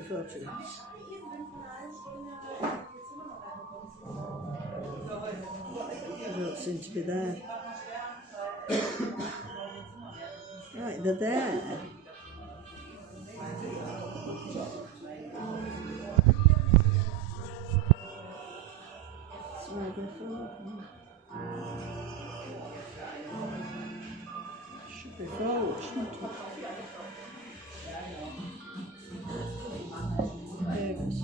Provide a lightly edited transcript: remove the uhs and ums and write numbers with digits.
filtro. They don't seem to be there. Right, they're there. So I go forward. Should be forward, shouldn't it? There it is.